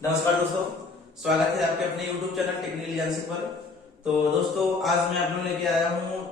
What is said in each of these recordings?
नमस्कार दोस्तों, स्वागत है आपके अपने YouTube चैनल टेक्निकल ज्ञान पर। तो दोस्तों, आज मैं आप लोगों लेके आया हूँ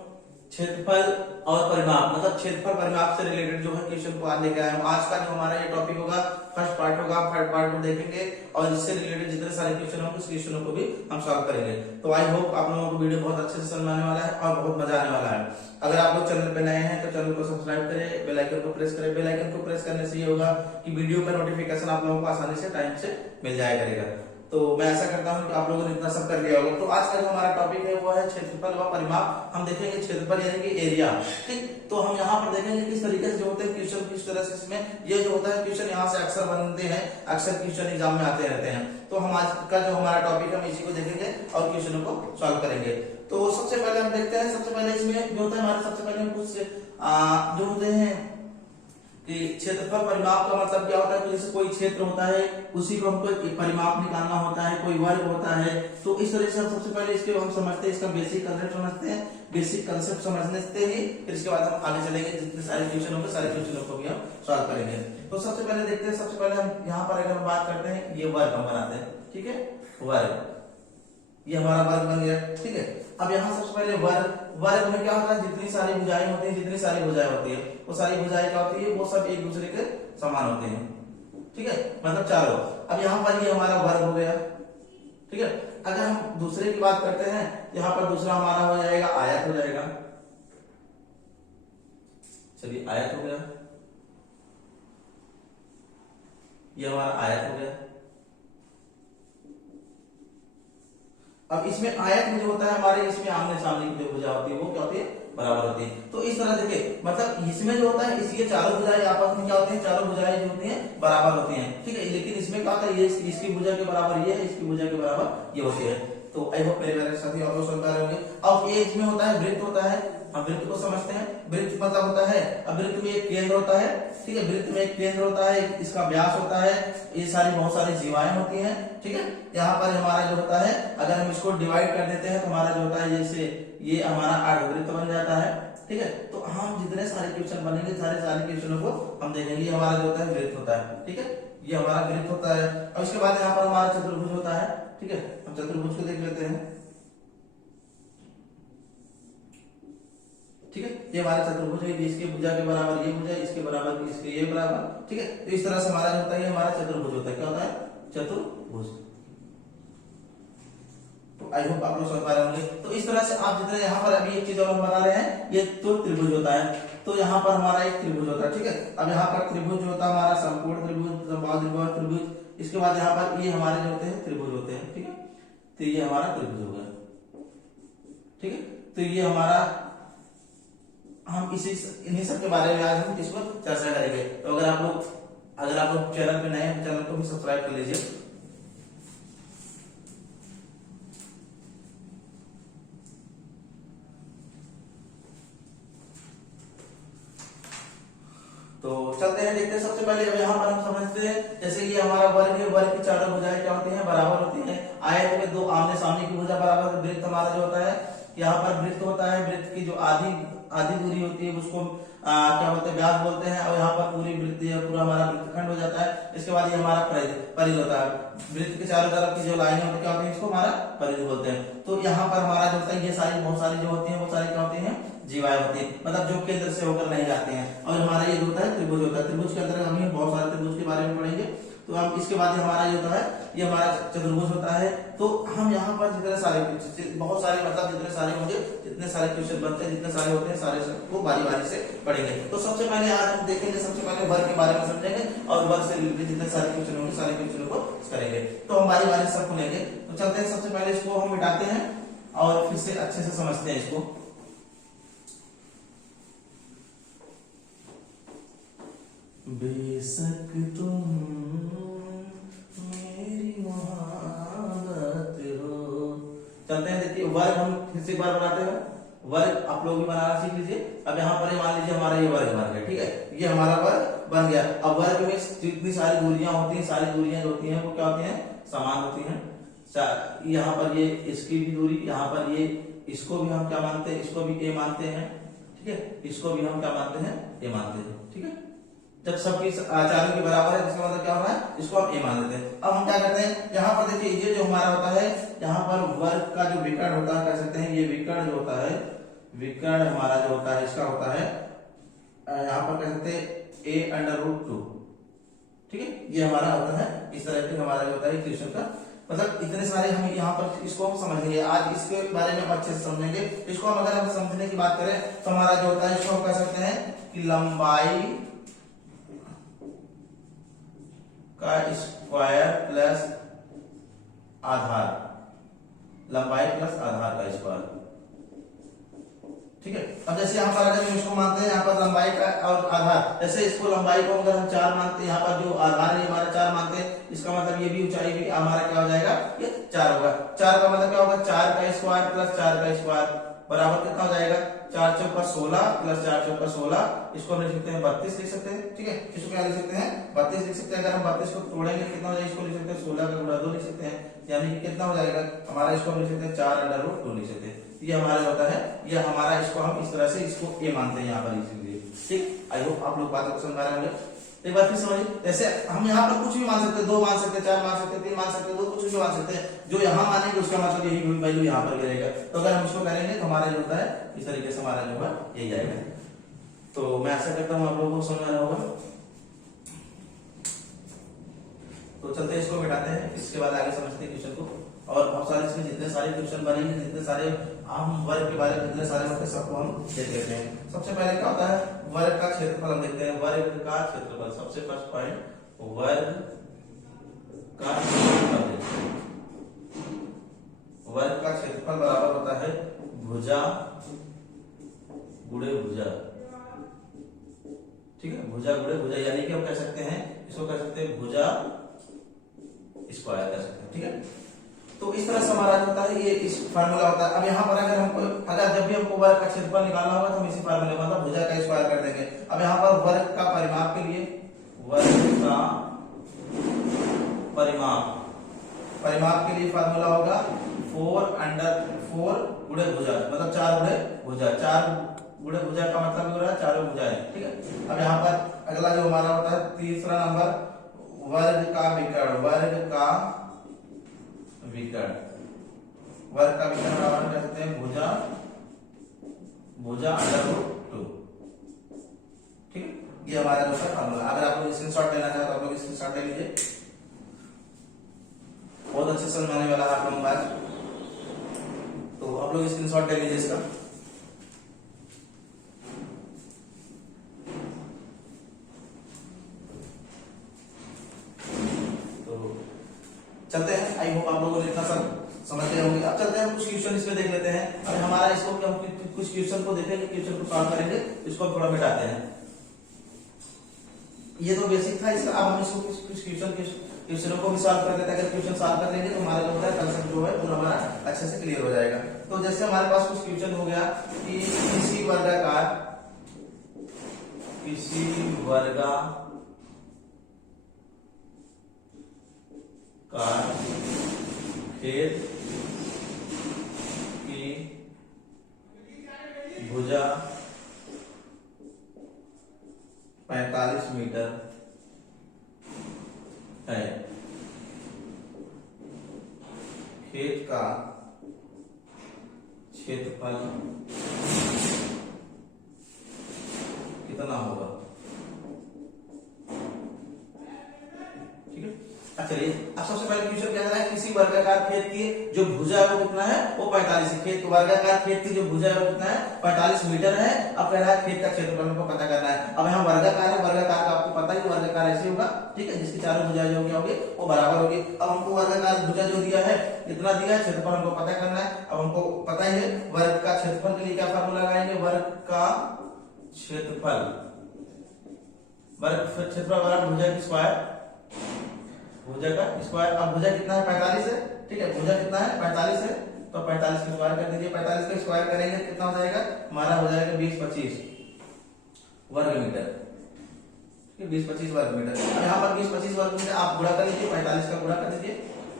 क्षेत्रफल और परिमाप, मतलब क्षेत्रफल परिमाप से रिलेटेड जो है क्वेश्चन को आज लेके आया हूँ। आज का जो हमारा ये टॉपिक होगा, फर्स्ट पार्ट होगा, थर्ड पार्ट को देखेंगे और इससे रिलेटेड जितने सारे क्वेश्चन होंगे उस क्वेश्चनों को भी हम सॉल्व करेंगे। तो आई होप आप लोगों को वीडियो बहुत अच्छे से समझ आने वाला है और बहुत मजा आने वाला है। अगर आप लोग चैनल पे नए हैं तो चैनल को सब्सक्राइब करें, बेल आइकन को प्रेस करें। बेल आइकन को प्रेस करने से ये होगा कि वीडियो का नोटिफिकेशन आप लोगों को आसानी से टाइम से मिल जाया करेगा। तो मैं ऐसा करता हूं कि आप लोगों ने इतना सब कर लिया होगा। तो आज का जो हमारा टॉपिक है वो है क्षेत्रफल व परिमाप। हम देखेंगे क्षेत्रफल यानी कि एरिया, ठीक। तो हम यहाँ पर देखेंगे किस तरीके से जो होते हैं क्वेश्चन, किस तरह से इसमें ये जो होता है क्वेश्चन यहाँ से अक्सर बनते हैं, अक्सर क्वेश्चन एग्जाम में आते रहते हैं। तो हम आज का जो हमारा टॉपिक है हम इसी को देखेंगे और क्वेश्चनों को सॉल्व करेंगे। तो सबसे पहले हम देखते हैं, सबसे पहले इसमें जो होता है हमारे, सबसे पहले हम कुछ जो होते हैं कि क्षेत्रफल परिमाप का मतलब क्या होता है कि जैसे कोई क्षेत्र होता है उसी को हमको परिमाप निकालना होता है, कोई वर्ग होता है। तो इस तरह से हम सबसे पहले इसके हम समझते हैं, इसका बेसिक कंसेप्ट समझते हैं। बेसिक कंसेप्ट समझने से ही फिर इसके बाद हम आगे चलेंगे, जितने सारे क्वेश्चन होंगे सारे क्वेश्चनों को भी हम सॉल्व करेंगे। तो सबसे पहले देखते हैं, सबसे पहले हम यहाँ पर अगर बात करते हैं, ये वर्ग हम बनाते हैं, ठीक है। वर्ग, ये हमारा वर्ग बन गया, ठीक है। अब यहाँ सबसे पहले वर्ग में क्या होता है, जितनी सारी भुजाएं होती हैं, जितनी सारी भुजाएं होती है वो सारी भुजाएं क्या होती है, वो सब एक दूसरे के समान होते हैं, ठीक है, मतलब चारों। अब यहाँ पर ये हमारा वर्ग हो गया, ठीक है। अगर हम दूसरे की बात करते हैं, यहाँ पर दूसरा हमारा हो जाएगा आयत हो जाएगा। चलिए, आयत हो गया, ये हमारा आयत हो गया। अब इसमें आयत में जो होता है हमारे, इसमें आमने सामने की जो भुजा होती है वो क्या होती है, बराबर होती है। तो इस तरह देखिए, मतलब इसमें जो होता है ये चारों भुजाएं आपस में क्या होती है, चारों भुजाएं जो होती हैं बराबर होती हैं, ठीक है। लेकिन इसमें क्या होता है, ये इसकी भुजा के बराबर ये है, इसकी भुजा के बराबर ये होती है। तो आई होप मेरे साथी आप लोग समझ पा रहे होंगे। अब ये इसमें होता है वृत्त होता है, हम वृत्त को समझते हैं। वृत्त मतलब होता है, अब वृत्त में एक केंद्र होता है, ठीक है। वृत्त में एक केंद्र होता है, इसका व्यास होता है, ये सारी बहुत सारी जीवाएं होती हैं, ठीक है। यहाँ पर हमारा जो होता है, अगर हम इसको डिवाइड कर देते हैं तो हमारा जो होता है जैसे ये हमारा अर्धवृत्त बन जाता है, ठीक है। तो हम जितने सारे क्वेश्चन बनेंगे सारे क्वेश्चनों को हम देखेंगे। हमारा जो होता है वृत्त होता है, ठीक है, ये हमारा वृत्त होता है। और उसके बाद यहाँ पर हमारा चतुर्भुज होता है, ठीक है। हम चतुर्भुज को देख लेते हैं, ठीक है। ये हमारा चतुर्भुज है, इसके भुजा के बराबर ये भुजा, इसके बराबर इसके ये बराबर, ठीक है। तो इस तरह से हमारा जो होता है हमारा चतुर्भुज होता है। क्या होता है, चतुर्भुज। तो आई होप आप लोग समझ पा रहे होंगे। तो इस तरह से आप जितने यहाँ पर अभी एक चीज और हम बना रहे हैं, ये तो त्रिभुज होता है। तो यहाँ पर हमारा एक त्रिभुज होता है, ठीक है। अब यहाँ पर त्रिभुज जो होता है हमारा समकोण त्रिभुज, समबाहु त्रिभुज। इसके बाद यहाँ पर ये हमारे जो होते हैं त्रिभुज होते हैं, ठीक है। तो ये हमारा त्रिभुज हो गया, ठीक है। तो ये हमारा, हम इन्हीं सब के बारे में आज हम इसको चर्चा करेंगे। तो अगर आप लोग चैनल पे नए हैं तो चैनल को भी सब्सक्राइब कर लीजिए। तो चलते हैं, देखते हैं। सबसे पहले अब यहाँ पर हम समझते हैं, जैसे ये हमारा वर्ग है, वर्ग की चारों भुजाएं क्या होती हैं, बराबर होती हैं। आयत में दो आमने सामने की भुजा बराबर। वृत्त हमारा जो होता है, यहाँ पर वृत्त होता है, वृत्त की जो आधी दूरी होती है उसको क्या बोलते हैं, व्यास बोलते हैं। और यहाँ पर पूरी वृत्त, पूरा हमारा वृत्तखंड हो जाता है। इसके बाद ये हमारा परिधि होता है। वृत्त के चारों तरफ की जो लाइनें होती है क्या होती है, इसको हमारा परिधि बोलते हैं। तो यहाँ पर हमारा जो होता है, ये सारी बहुत सारी जो होती है वो सारी क्या होती है, जीवाएं होती है, मतलब जो केंद्र से होकर नहीं जाते हैं। और हमारा ये होता है त्रिभुज होता है। त्रिभुज के अंदर हम बहुत सारे त्रिभुज के बारे में पढ़ेंगे। तो हम इसके बाद हमारा ये होता है, ये हमारा चतुर्भुज होता है। तो हम यहाँ पर जितने सारे बहुत सारे, मतलब जितने सारे होंगे, जितने सारे क्वेश्चन बनते हैं, जितने सारे होते हैं, सारे को बारी बारी से पढ़ेंगे। तो सबसे पहले आज हम देखेंगे, सबसे पहले वर्ग के बारे में समझेंगे और वर्ग से रिलेटेड जितने सारे क्वेश्चन होंगे सारे क्वेश्चनों को करेंगे। तो हम बारी बारी से सबको लेंगे। तो चलते हैं, सबसे पहले इसको हम मिटाते हैं और फिर से अच्छे से समझते हैं इसको। बेशक तुम मेरी मोहब्बत हो। चलते हैं, देखिए वर्ग हम फिर से एक बार बनाते हैं। वर्ग आप लोग भी बनाना सीख लीजिए। अब यहाँ पर मान लीजिए हमारा ये वर्ग बन गया, ठीक है। ये हमारा वर्ग बन गया। अब वर्ग में जितनी सारी दूरियां होती हैं, सारी दूरियां जो होती हैं वो क्या होती हैं, समान होती हैं। यहाँ पर ये इसकी भी दूरी, यहाँ पर ये, इसको भी हम क्या मानते हैं, इसको भी ए मानते हैं, ठीक है। इसको भी हम क्या मानते हैं, ए मानते हैं, ठीक है। जब सबकी चारों की बराबर है इसका मतलब क्या हो रहा है, इसको हम ए मान लेते हैं। अब हम क्या करते हैं, यहाँ पर देखिए ये जो हमारा होता है, यहाँ पर वर्ग का जो विकर्ण होता है, कह सकते हैं ये विकर्ण जो होता है, विकर्ण हमारा जो होता है इसका होता है यहाँ पर कह सकते हैं a√2, ठीक है। ये हमारा होता है इस तरह के हमारा जो होता है क्वेश्चन का मतलब इतने सारे हम यहाँ पर इसको हम समझेंगे, आज इसके बारे में हम अच्छे से समझेंगे। इसको हम अगर हम समझने की बात करें तो हमारा जो होता है इसको हम कह सकते हैं कि लंबाई का स्क्वायर प्लस आधार, लंबाई प्लस आधार का स्क्वायर, ठीक है। अब जैसे यहाँ पर अगर हम इसको मानते हैं यहाँ पर लंबाई का और आधार, जैसे इसको लंबाई को अगर हम 4 मानते हैं, यहाँ पर जो आधार है हमारा 4 मानते हैं, इसका मतलब ये भी ऊंचाई भी हमारा क्या हो जाएगा, ये 4 होगा। 4 का मतलब क्या होगा, 4 का स्क्वायर प्लस 4 का स्क्वायर बराबर कितना हो जाएगा, 4 चौका 16 प्लस 4 चौका 16, इसको हम लिख सकते हैं 32 लिख सकते हैं, ठीक है। इसको क्या लिख सकते हैं, 32 लिख सकते हैं। अगर हम 32 को तोड़ेंगे कितना हो जाएगा, इसको लिख सकते हैं 16 का गुणा 2 लिख सकते हैं, यानी कि कितना हो जाएगा हमारा, इसको हम लिख सकते हैं 4√2 लिख सकते हैं। ये हमारा होता है, ये हमारा इसको हम इस तरह से इसको ए मानते हैं यहाँ पर इसीलिए, ठीक। आई होप आप लोग बातों को समझ रहे होंगे। एक बात फिर समझिए, जैसे हम यहाँ पर कुछ भी मान सकते हैं, 2 मान सकते हैं, 4 मान सकते हैं, 3 मान सकते हैं, 2 कुछ भी मान सकते हैं, जो यहाँ मानेंगे उसका मतलब यही वैल्यू यहाँ पर गिरेगा। तो अगर हम इसको करेंगे तो हमारा जो होता है इस तरीके से हमारा जो है यही आएगा। तो मैं आशा करता हूँ आप लोगों को समझ आ रहा होगा। तो चलते हैं इसको मिटाते हैं, इसके बाद आगे समझते हैं क्वेश्चन को। और बहुत सारे इसमें जितने सारे क्वेश्चन बनेंगे, जितने सारे हम वर्ग के बारे में जितने सारे होते हैं सबको हम देख लेते हैं। सबसे पहले क्या होता है, वर्ग का क्षेत्रफल हम देखते हैं। वर्ग का क्षेत्रफल, सबसे फर्स्ट पॉइंट वर्ग का क्षेत्रफल। वर्ग का क्षेत्रफल बराबर होता है भुजा गुणे भुजा, ठीक है। भुजा गुणे भुजा, यानी कि हम कह सकते हैं इसको कह सकते हैं भुजा स्क्वायर कह सकते हैं, ठीक है। तो इस तरह से हमारा जो होता है ये इस फार्मूला होता है। अब यहाँ पर अगर हमको जब भी हमको वर्ग का क्षेत्रफल निकालना होगा तो हम इसी फार्मूले में मतलब भुजा का स्क्वायर कर देंगे। अब यहाँ पर वर्ग का परिमाप के लिए, वर्ग का परिमाप के लिए फार्मूला होगा 4/4 गुणे भुजा, मतलब 4 गुणे भुजा। 4 गुणे भुजा का मतलब हो रहा है चारों भुजाएं, ठीक है। अब यहाँ पर अगला जो हमारा होता है तीसरा नंबर, वर्ग का विकर्ण। वर्ग का विकर्ण, वर्ग का विकर्ण बराबर कर सकते हैं भुजा √2, ठीक है। ये हमारा दूसरा फार्मूला। अगर आप लोग स्क्रीनशॉट लेना चाहते तो आप लोग स्क्रीनशॉट ले लीजिए, बहुत अच्छे समझ आने वाला है आप लोगों को। तो आप लोग स्क्रीनशॉट ले लीजिए इसका। तो चलते हैं, आई होप आप लोगों ने इतना सब समझते होंगे। अब चलते हैं कुछ क्वेश्चन इसमें देख लेते हैं। अब हमारा इसको हम कुछ क्वेश्चन को देखेंगे, क्वेश्चन को सॉल्व करेंगे, इसको थोड़ा मिटाते हैं। ये तो बेसिक था इसका। अब हम इसको कुछ क्वेश्चनों को भी सॉल्व कर लेते हैं। अगर क्वेश्चन सॉल्व कर लेंगे तो हमारा जो होता है कंसेप्ट जो है पूरा हमारा अच्छे से क्लियर हो जाएगा। तो जैसे हमारे पास कुछ क्वेश्चन हो गया कि किसी वर्गाकार खेत की भुजा 45 मीटर है, खेत का क्षेत्रफल कितना होगा, ठीक है। अच्छा चलिए, अब सबसे पहले क्वेश्चन क्या है, किसी वर्गाकार खेत की जो भुजा है वो कितना है, वो 45 है। खेत वर्गाकार खेत की जो भुजा है वो कितना है, 45 मीटर है। अब कह रहा है खेत का क्षेत्रफल हमको पता करना है। अब यहाँ वर्गाकार है, वर्गाकार का आपको पता है वर्गाकार ऐसे होगा, ठीक है, जिसकी चारों भुजाएं जो होंगी वो बराबर होगी। अब हमको वर्गाकार भुजा जो दिया है इतना दिया है, क्षेत्रफल हमको पता करना है। अब हमको पता ही है वर्ग का क्षेत्रफल के लिए क्या फार्मूला लगाएंगे, वर्ग का क्षेत्रफल, वर्ग क्षेत्रफल बराबर भुजा की स्क्वायर, भुजा का स्क्वायर। अब भुजा कितना है, 45 है, ठीक है। भुजा कितना है, 45 है, तो 45 का स्क्वायर कर दीजिए। 45 का स्क्वायर करेंगे कितना हो जाएगा, हमारा हो जाएगा 20-25 वर्ग मीटर, 20-25 वर्ग मीटर। अब यहाँ पर 20-25 वर्ग मीटर आप गुणा कर लीजिए, 45 का गुणा कर दीजिए।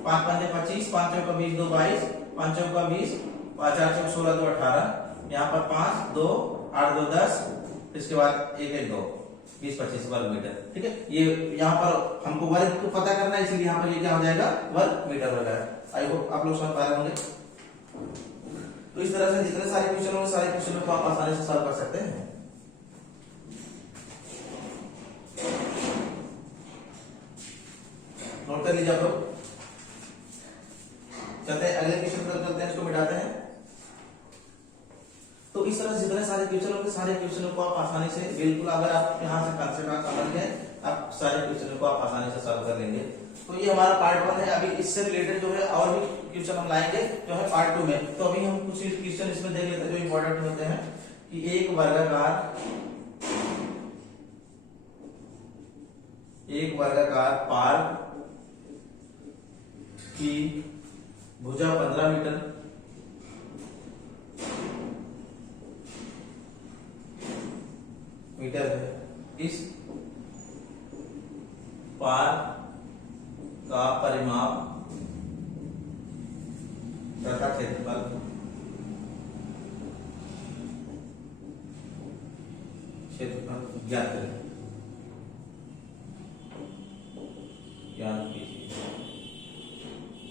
5×5 = 25, 5 × 20, 2 = 22, 5 × 20, 4 × 16, 2 = 18, यहाँ पर 5, 2, 8, 2, 10, इसके बाद 1, 1, 2, 20-25 वर्ग मीटर। ठीक है, ये यहाँ पर हमको वर्ग को पता करना है, इसलिए यहाँ पर ये क्या हो जाएगा, वर्ग मीटर वगैरह। आई होप आप लोग समझ पा रहे होंगे। तो इस तरह से जितने सारे क्वेश्चन होंगे सारे क्वेश्चनों को आप आसानी से सॉल्व कर सकते हैं। नोट कर लीजिए आप लोग। चलते हैं अगले क्वेश्चन पर, चलते हैं, इसको मिटाते हैं। तो इस तरह से जितने सारे क्वेश्चन होंगे सारे क्वेश्चनों को आप आसानी से, बिल्कुल अगर आप यहाँ से कंसेप्ट आप समझ गए, आप सारे क्वेश्चनों को आप आसानी से सॉल्व कर लेंगे। तो ये हमारा पार्ट 1 है। अभी इससे रिलेटेड जो है और भी क्वेश्चन हम लाएंगे जो है पार्ट 2 में। तो अभी हम कुछ क्वेश्चन इसमें देख लेते हैं जो इंपॉर्टेंट होते हैं कि एक वर्गाकार पार्क की भुजा 15 मीटर है। इस पार्क का परिमाप तथा क्षेत्रफल ज्ञात करें।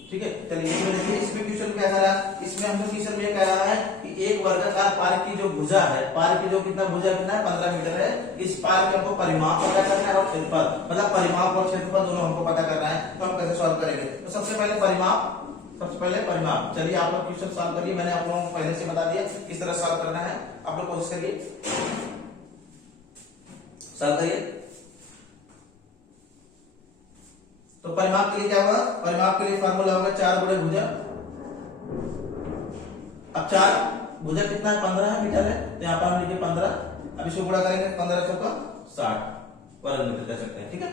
ठीक है, चलिए इसमें देखिए, इसमें क्वेश्चन क्या कह रहा है, इसमें हमको क्वेश्चन में कह रहा है कि एक वर्गाकार पार्क की जो भुजा है, पार्क की जो कितना भुजा कितना है, 15 मीटर है। इस पार्क के हमको परिमाप पता करना है और क्षेत्रफल, मतलब परिमाप और क्षेत्रफल दोनों हमको पता करना है। तो हम कैसे सॉल्व करेंगे, तो सबसे पहले परिमाप, चलिए आप लोग क्वेश्चन सॉल्व करिए। मैंने आप लोगों को पहले से बता दिया किस तरह सॉल्व करना है, आप लोग कोशिश करिए, सॉल्व करिए। तो परिमाप के लिए क्या होगा, परिमाप के लिए फार्मूला होगा 4 गुणे भुजा। अब 4 भुजा कितना है, 15 मीटर है, तो यहाँ पर हम लिखिए 15। अब इसको गुणा करेंगे 15 चौका 60 वर्ग मीटर कह सकते हैं। ठीक है,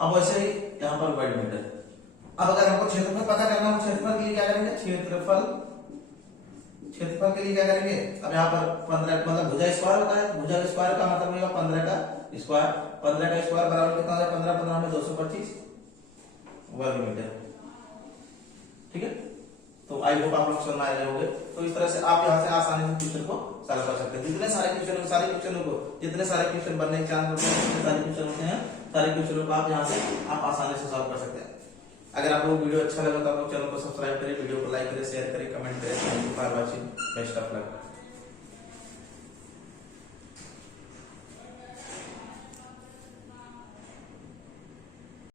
अब वैसे ही यहाँ पर वर्ग मीटर। अब अगर हमको क्षेत्रफल पता करना हो, क्षेत्रफल के लिए क्या करेंगे, क्षेत्रफल के लिए क्या करेंगे, अब यहाँ पर 15 मतलब भुजा स्क्वायर होता है, भुजा स्क्वायर का मतलब होगा 15 का स्क्वायर। 15 का स्क्वायर बराबर कितना है, 15 15 में 225 वर्ग मीटर। ठीक है, तो आई होप आप लोग समझ आए होंगे। तो इस तरह से आप यहाँ से आसानी से क्वेश्चन को सॉल्व कर सकते हैं। जितने सारे क्वेश्चन बनने के चांस होते हैं, जितने सारे क्वेश्चन होते हैं, सारे क्वेश्चनों को आप यहाँ से आप आसानी से सॉल्व कर सकते हैं। अगर आप लोग वीडियो अच्छा लगा तो आप लोग चैनल को सब्सक्राइब करें, वीडियो को लाइक करें, शेयर करें, कमेंट करें। Thank you for watching, best of luck.